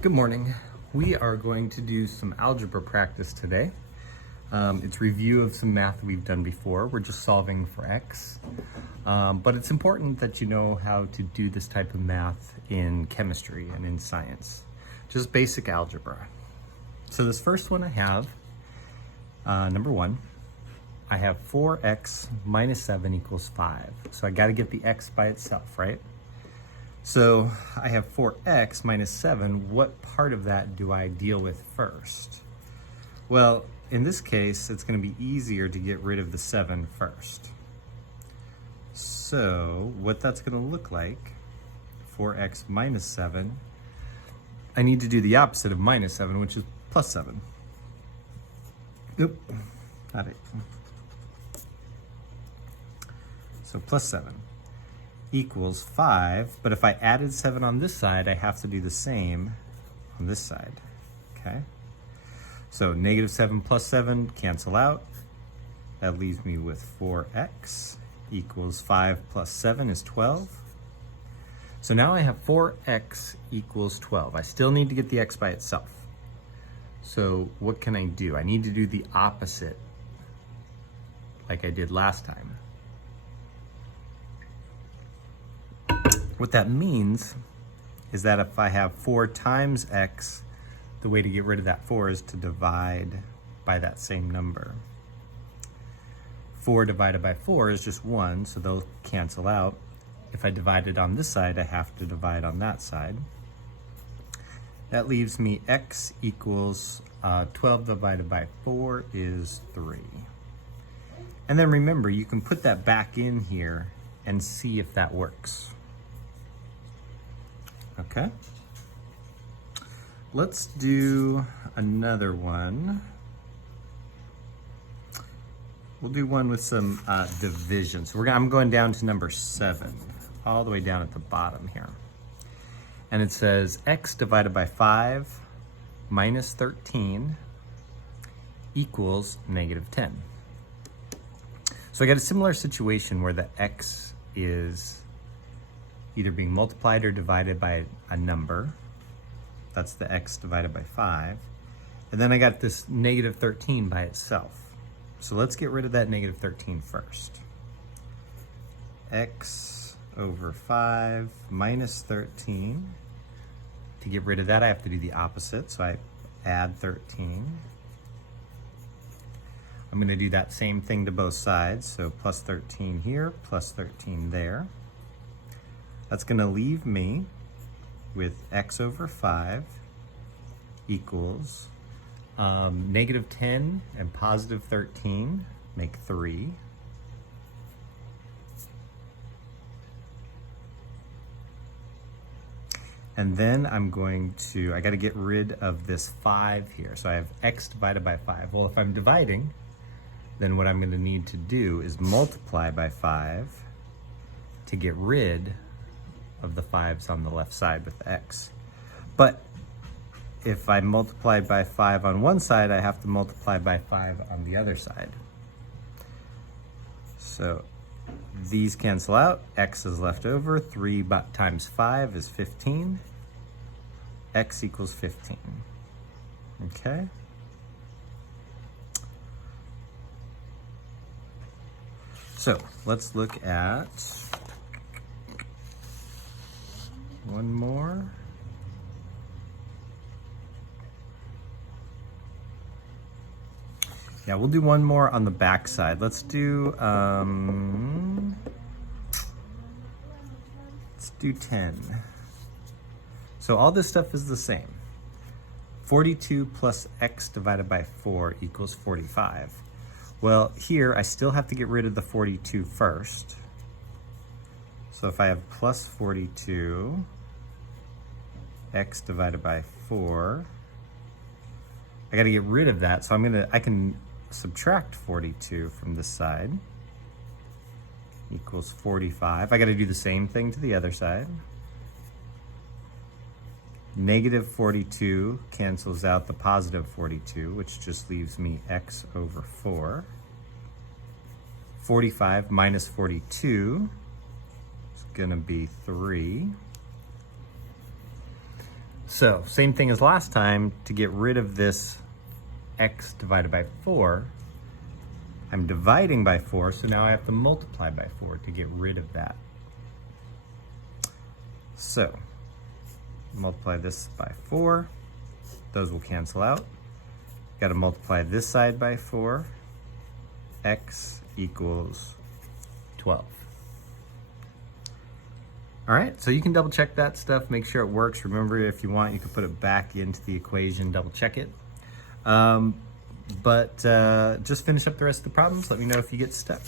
Good morning. We are going to do some algebra practice today. It's review of some math we've done before. We're just solving for x. But it's important that you know how to do this type of math in chemistry and in science. Just basic algebra. So this first one I have, number one, I have 4x minus 7 equals 5. So I got to get the x by itself, right? So I have 4x minus 7. What part of that do I deal with first? Well, in this case, it's going to be easier to get rid of the 7 first. So what that's going to look like, 4x minus 7, I need to do the opposite of minus 7, which is plus 7. Nope, not it. So plus 7 equals 5, but if I added 7 on this side, I have to do the same on this side, okay? So negative 7 plus 7 cancel out. That leaves me with 4x equals 5 plus 7 is 12. So now I have 4x equals 12. I still need to get the x by itself. So what can I do? I need to do the opposite like I did last time. What that means is that if I have 4 times x, the way to get rid of that 4 is to divide by that same number. 4 divided by 4 is just 1, so they'll cancel out. If I divide it on this side, I have to divide on that side. That leaves me x equals 12 divided by 4 is 3. And then remember, you can put that back in here and see if that works. Okay, let's do another one. We'll do one with some division. So I'm going down to number 7, all the way down at the bottom here. And it says x divided by 5 minus 13 equals negative 10. So I got a similar situation where the x is either being multiplied or divided by a number. That's the x divided by 5. And then I got this negative 13 by itself. So let's get rid of that negative 13 first. X over 5 minus 13. To get rid of that, I have to do the opposite. So I add 13. I'm going to do that same thing to both sides. So plus 13 here, plus 13 there. That's going to leave me with x over 5 equals negative 10 and positive 13 make 3. And then I got to get rid of this 5 here. So I have x divided by 5. Well, if I'm dividing, then what I'm going to need to do is multiply by 5 to get rid of the 5s on the left side with the x. But if I multiply by 5 on one side, I have to multiply by 5 on the other side. So these cancel out, x is left over, 3 times 5 is 15, x equals 15, okay? So let's look at one more. Yeah, we'll do one more on the back side. Let's do 10. So all this stuff is the same. 42 plus x divided by 4 equals 45. Well, here I still have to get rid of the 42 first. So if I have plus 42, x divided by 4, I got to get rid of that. So I can subtract 42 from this side, equals 45. I got to do the same thing to the other side. Negative 42 cancels out the positive 42, which just leaves me x over 4. 45 minus 42 is going to be 3. So same thing as last time. To get rid of this x divided by 4, I'm dividing by 4, so now I have to multiply by 4 to get rid of that. So multiply this by 4, those will cancel out. Got to multiply this side by 4, x equals 12. All right, so you can double check that stuff, make sure it works. Remember, if you want, you can put it back into the equation, double check it. Just finish up the rest of the problems. Let me know if you get stuck.